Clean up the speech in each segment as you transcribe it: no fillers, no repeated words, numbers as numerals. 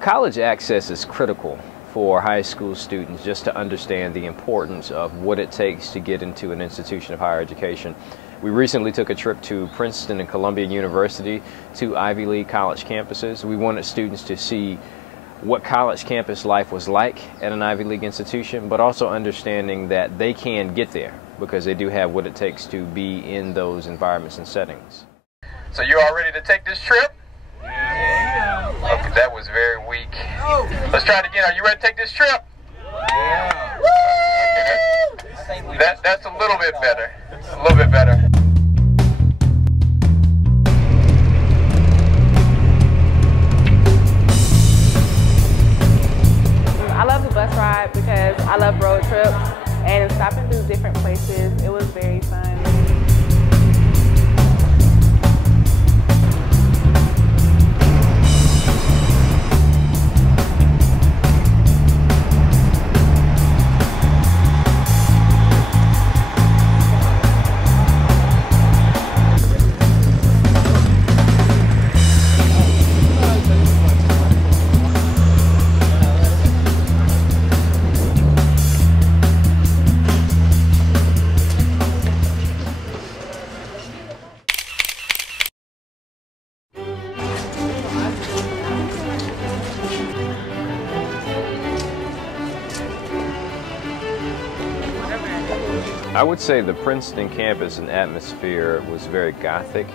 College access is critical for high school students just to understand the importance of what it takes to get into an institution of higher education. We recently took a trip to Princeton and Columbia University, two Ivy League college campuses. We wanted students to see what college campus life was like at an Ivy League institution, but also understanding that they can get there because they do have what it takes to be in those environments and settings. So you all ready to take this trip? Yeah. Okay, that was very weak. Let's try it again. Are you ready to take this trip? Yeah. Okay, that's a little bit better. A little bit better. I love the bus ride because I love road trips and stopping through different places. It was very fun. I would say the Princeton campus and atmosphere was very Gothic.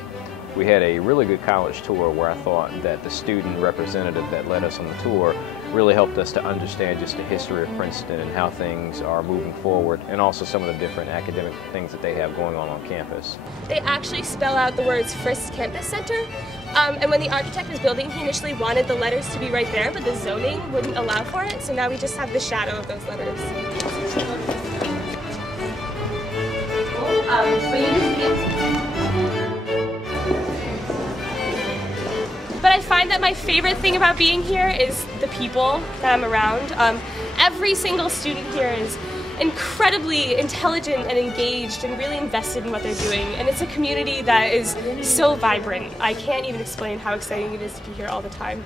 We had a really good college tour where I thought that the student representative that led us on the tour really helped us to understand just the history of Princeton and how things are moving forward, and also some of the different academic things that they have going on campus. They actually spell out the words Frisk Campus Center. And when the architect was building, he initially wanted the letters to be right there, but the zoning wouldn't allow for it, so now we just have the shadow of those letters. But I find that my favorite thing about being here is the people that I'm around. Every single student here is incredibly intelligent and engaged and really invested in what they're doing. And it's a community that is so vibrant. I can't even explain how exciting it is to be here all the time.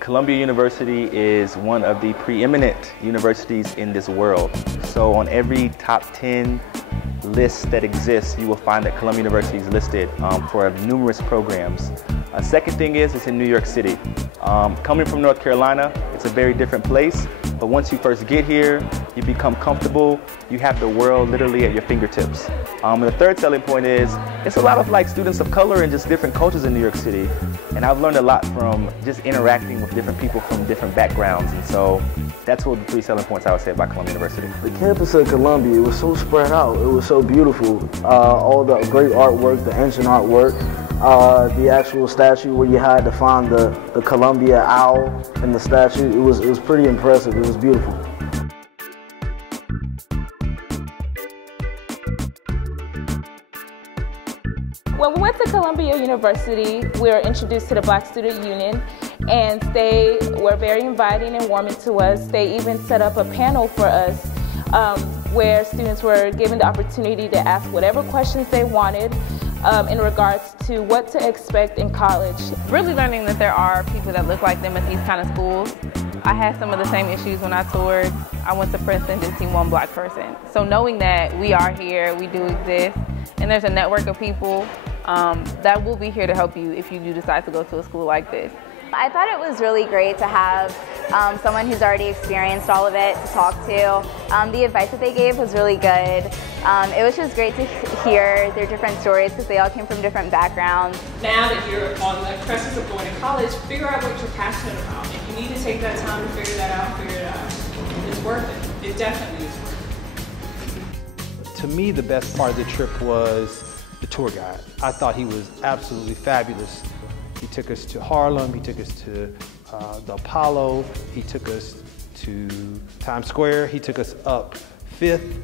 Columbia University is one of the preeminent universities in this world. So on every top 10 list that exists, you will find that Columbia University is listed for numerous programs. Second thing is, it's in New York City. Coming from North Carolina, it's a very different place, but once you first get here, you become comfortable, you have the world literally at your fingertips. And the third selling point is, it's a lot of students of color and just different cultures in New York City. And I've learned a lot from just interacting with different people from different backgrounds. And so that's what the three selling points I would say about Columbia University. The campus of Columbia, it was so spread out. It was so beautiful. All the great artwork, the ancient artwork, the actual statue where you had to find the Columbia owl in the statue. It was pretty impressive. It was beautiful. When we went to Columbia University, we were introduced to the Black Student Union, and they were very inviting and warming to us. They even set up a panel for us where students were given the opportunity to ask whatever questions they wanted in regards to what to expect in college. Really learning that there are people that look like them at these kind of schools. I had some of the same issues when I toured. I went to Princeton, didn't see one black person. So knowing that we are here, we do exist, and there's a network of people that will be here to help you if you do decide to go to a school like this. I thought it was really great to have someone who's already experienced all of it to talk to. The advice that they gave was really good. It was just great to hear their different stories because they all came from different backgrounds. Now that you're on the precipice of going to college, figure out what you're passionate about. If you need to take that time to figure that out, figure it out. It's worth it. It definitely is worth it. To me, the best part of the trip was the tour guide. I thought he was absolutely fabulous. He took us to Harlem, he took us to the Apollo, he took us to Times Square, he took us up 5th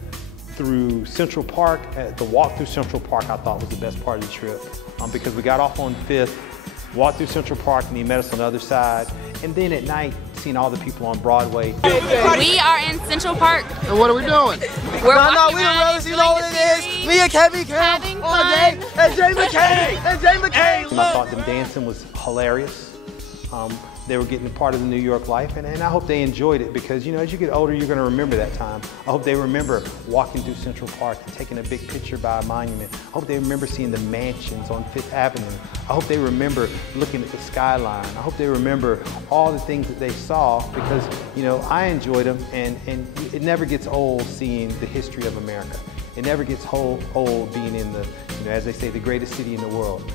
through Central Park. The walk through Central Park I thought was the best part of the trip because we got off on 5th, walked through Central Park, and he met us on the other side. And then at night, seeing all the people on Broadway. We are in Central Park. And what are we doing? We're walking we around, don't really know what it is. Me and Kevin having all fun. day. And Jay McKay. And Jay McKay. I thought them dancing was hilarious. They were getting a part of the New York life, and I hope they enjoyed it because, you know, as you get older, you're going to remember that time. I hope they remember walking through Central Park and taking a big picture by a monument. I hope they remember seeing the mansions on 5th Avenue. I hope they remember looking at the skyline. I hope they remember all the things that they saw because, you know, I enjoyed them, and it never gets old seeing the history of America. It never gets old being in the, you know, as they say, the greatest city in the world.